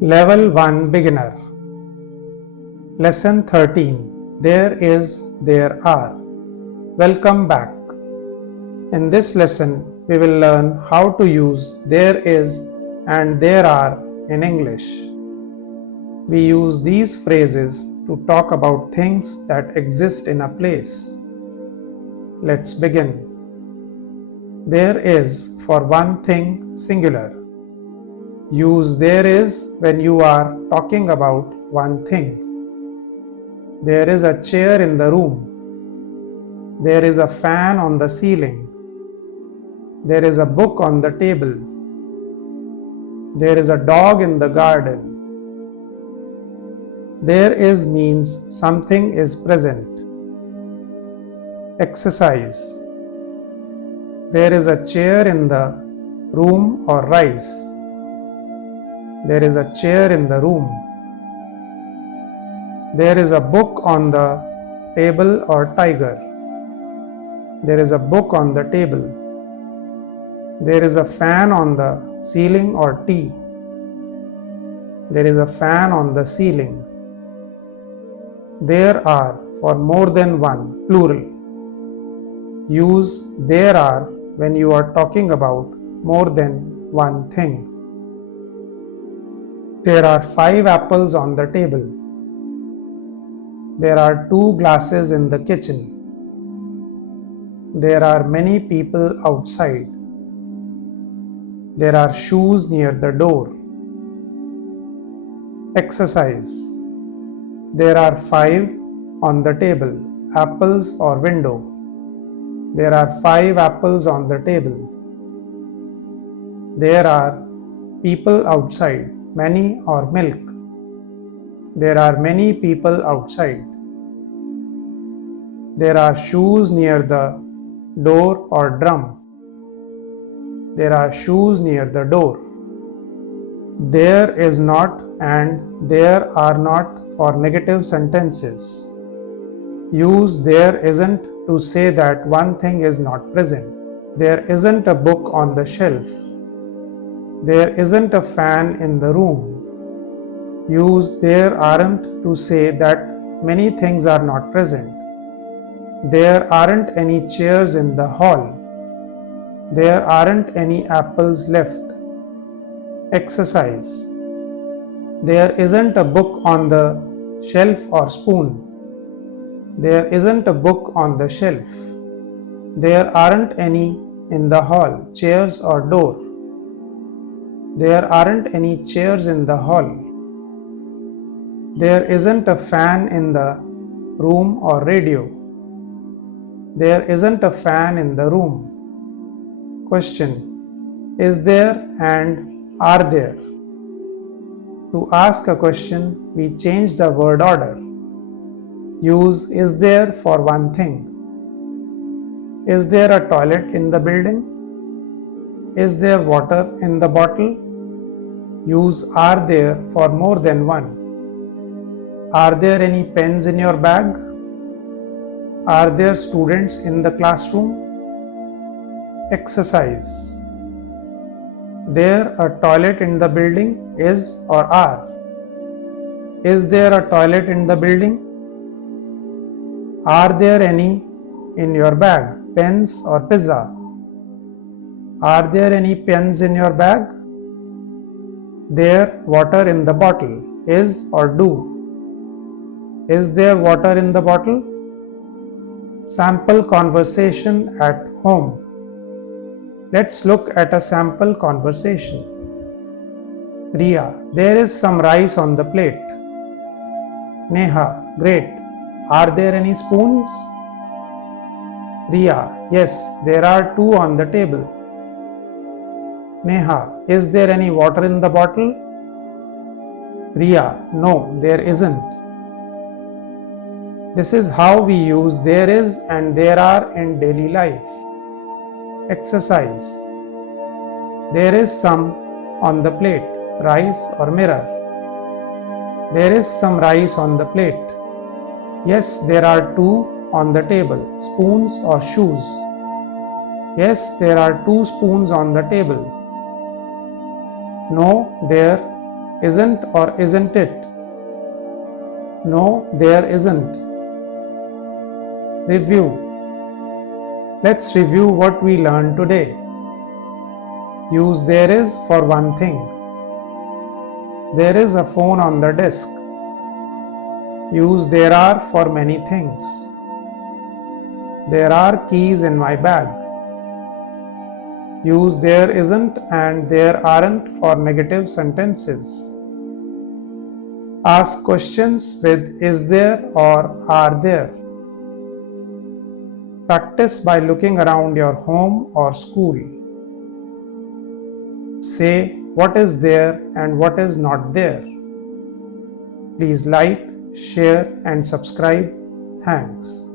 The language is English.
Level 1 Beginner Lesson 13 There is, there are. Welcome back. In this lesson, we will learn how to use there is and there are in English. We use these phrases to talk about things that exist in a place. Let's begin. There is for one thing singular. Use there is when you are talking about one thing. There is a chair in the room. There is a fan on the ceiling. There is a book on the table. There is a dog in the garden. There is means something is present. Exercise. There is a chair in the room or rise. There is a chair in the room. There is a book on the table or tiger. There is a book on the table. There is a fan on the ceiling or tea. There is a fan on the ceiling. There are for more than one, plural. Use there are when you are talking about more than one thing. There are 5 apples on the table. There are 2 glasses in the kitchen. There are many people outside. There are shoes near the door. Exercise. There are 5 on the table, apples or window. There are 5 apples on the table. There are people outside, many or milk. There are many people outside. There are shoes near the door or drum. There are shoes near the door. There is not and there are not for negative sentences. Use there isn't to say that one thing is not present. There isn't a book on the shelf. There isn't a fan in the room. Use there aren't to say that many things are not present. There aren't any chairs in the hall. There aren't any apples left. Exercise. There isn't a book on the shelf or spoon. There isn't a book on the shelf. There aren't any in the hall, chairs or door. There aren't any chairs in the hall. There isn't a fan in the room or radio. There isn't a fan in the room. Question. Is there and are there? To ask a question, we change the word order. Use is there for one thing. Is there a toilet in the building? Is there water in the bottle? Use are there for more than one. Are there any pens in your bag? Are there students in the classroom? Exercise. There a toilet in the building is or are? Is there a toilet in the building? Are there any in your bag, pens or pizza? Are there any pens in your bag? There water in the bottle is or do? Is there water in the bottle? Sample conversation at home. Let's look at a sample conversation. Riya, there is some rice on the plate. Neha, great. Are there any spoons? Riya, yes, there are 2 on the table. Neha, is there any water in the bottle? Riya, no, there isn't. This is how we use there is and there are in daily life. Exercise. There is some on the plate, rice or mirror. There is some rice on the plate. Yes, there are 2 on the table, spoons or shoes. Yes, there are 2 spoons on the table. No, there Isn't or isn't it? No, there isn't. Review. Let's review what we learned today. Use there is for one thing. There is a phone on the desk. Use there are for many things. There are keys in my bag. Use there isn't and there aren't for negative sentences. Ask questions with is there or are there. Practice by looking around your home or school. Say what is there and what is not there. Please like, share and subscribe. Thanks.